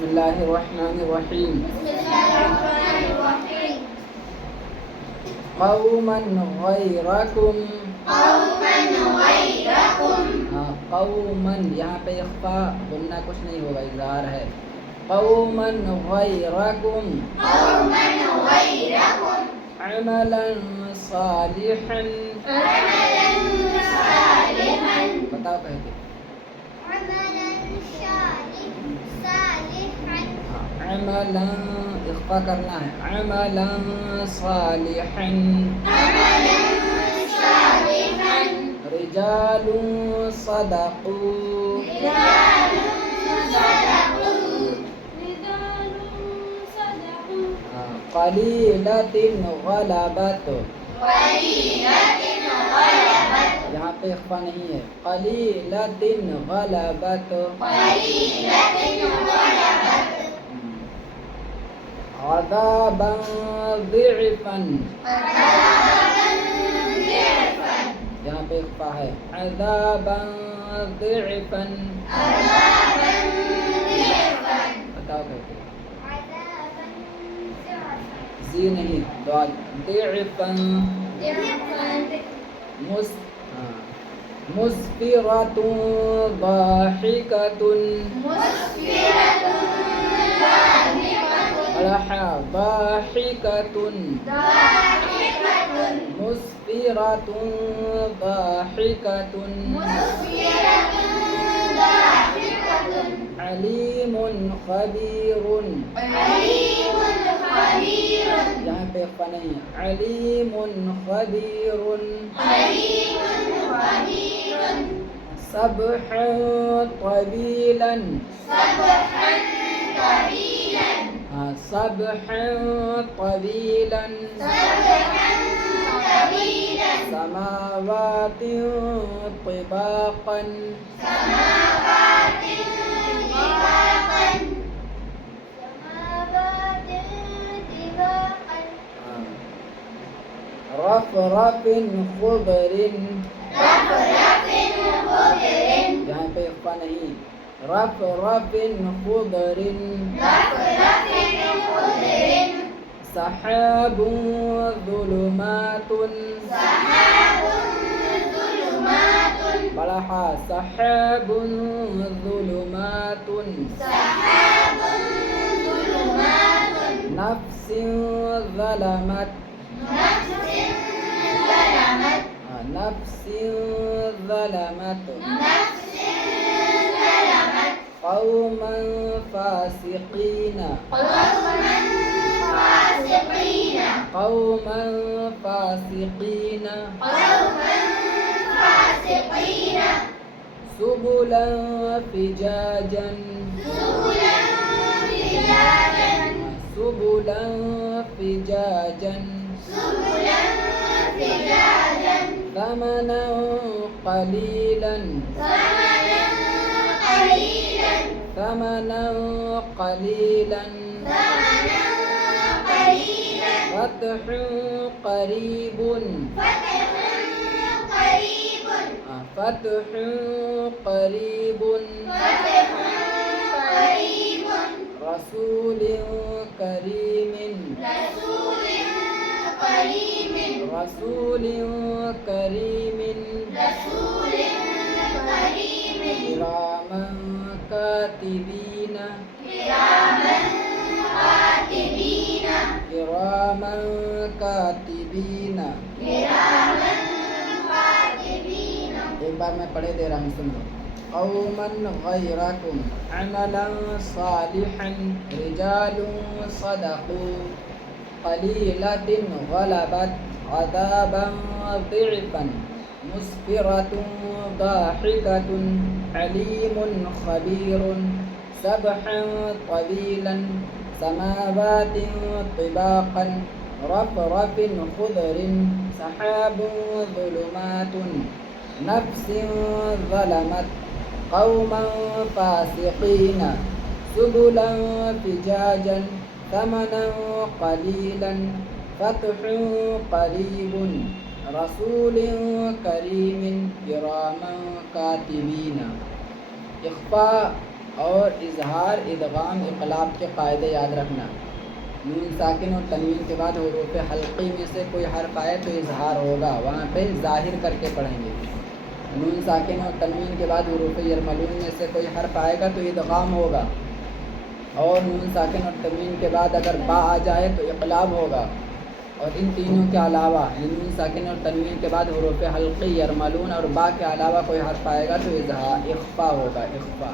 बिस्मिल्लाहिर्रहमानिर्रहीम। बिस्मिल्लाहिर्रहमानिर्रहीम। क़ौमन ग़ैरकुम। क़ौमन ग़ैरकुम। हाँ, क़ौमन यहाँ पे इख्फ़ा गुन्ना कुछ नहीं होगा, इज़हार है। क़ौमन ग़ैरकुम। क़ौमन ग़ैरकुम। अमलन सालिहन। अमलन सालिहन। बताओ कह के। अमलन सालिहन। हाँ, अमलन इख्फ़ा करना है। अमलन सालिहन। अमलन सालिहन। रिजालुन सदक़ू। क़लीलतिन ग़लबत। यहाँ पे इख्फ़ा नहीं है। क़लीलतिन ग़लबत। अज़ाबन ज़िअफ़न। यहाँ पे इख्फ़ा है। अज़ाबन ज़िअफ़न। बताओ कैसे। जी नहीं, दाद। ज़िअफ़न मुस्फ़िरतुन ज़ाहिकतुन। ज़ाहिकतुन। मुस्फ़िरतुन ज़ाहिकतुन। अलीमुन ख़बीरुन। यहाँ पे इख्फ़ा नहीं है। अलीमुन ख़बीरुन। सबहन तवीलन। हाँ, सबहन तवीलन। समावातिन तिबाक़न। रफ़रफ़िन ख़ुदरिन। यहाँ पे इख्फ़ा नहीं। रफ़रफ़िन ख़ुदरिन। सहाबुन ज़ुलुमातुन। बड़ा हा। सहाबुन ज़ुलुमातुन। नफ्सिन ज़लमत। नफ्सिन ज़लमत। क़ौमन फ़ासिक़ीन। क़ौमन फ़ासिक़ीन। सुबुलन फ़िजाजन। सुबुलन फ़िजाजन। ثمنا قليلا। ثمنا قليلا। فتح قريب। فتح قريب. رسول كريم. رسول كريم. كراما كاتبين. كراما كاتبين. एक बार मैं पढ़े दे रहा हूँ, सुन लो। क़ौमन ग़ैरकुम अमलन सालिहन रिजालुन सदक़ू क़लीलतिन ग़लबत अज़ाबन ज़िअफ़न मुस्फ़िरतुन ज़ाहिकतुन अलीमुन ख़बीरुन सबहन तवीलन समावातिन तिबाक़न रफ़रफ़िन ख़ुदरिन सहाबुन ज़ुलुमातुन नफ्सिन ज़लमत क़ौमन फ़ासिक़ीन सुबुलन फ़िजाजन ثمنا قليلا فتح قريب رسول كريم كراما كاتبين. इख्फ़ा और इजहार, इदगाम, इक़लाब के क़ायदे याद रखना। नून साकिन और तनवीन के बाद हुरूफ़ हल्क़ी में से कोई हर्फ आए तो इजहार होगा, वहाँ पे ज़ाहिर करके पढ़ेंगे। नून साकिन और तनवीन के बाद हुरूफ़ यरमलून में से कोई हर्फ आएगा तो इदगाम होगा, और नून साकिन और तनवीन के बाद अगर बा आ जाए तो इक़लाब होगा। और इन तीनों के अलावा नून साकिन और तनवीन के बाद हुरूफ़ हल्क़ी, यरमलून और बा के अलावा कोई हर्फ आएगा तो इज़हार, इख़्फ़ा होगा, इख़्फ़ा।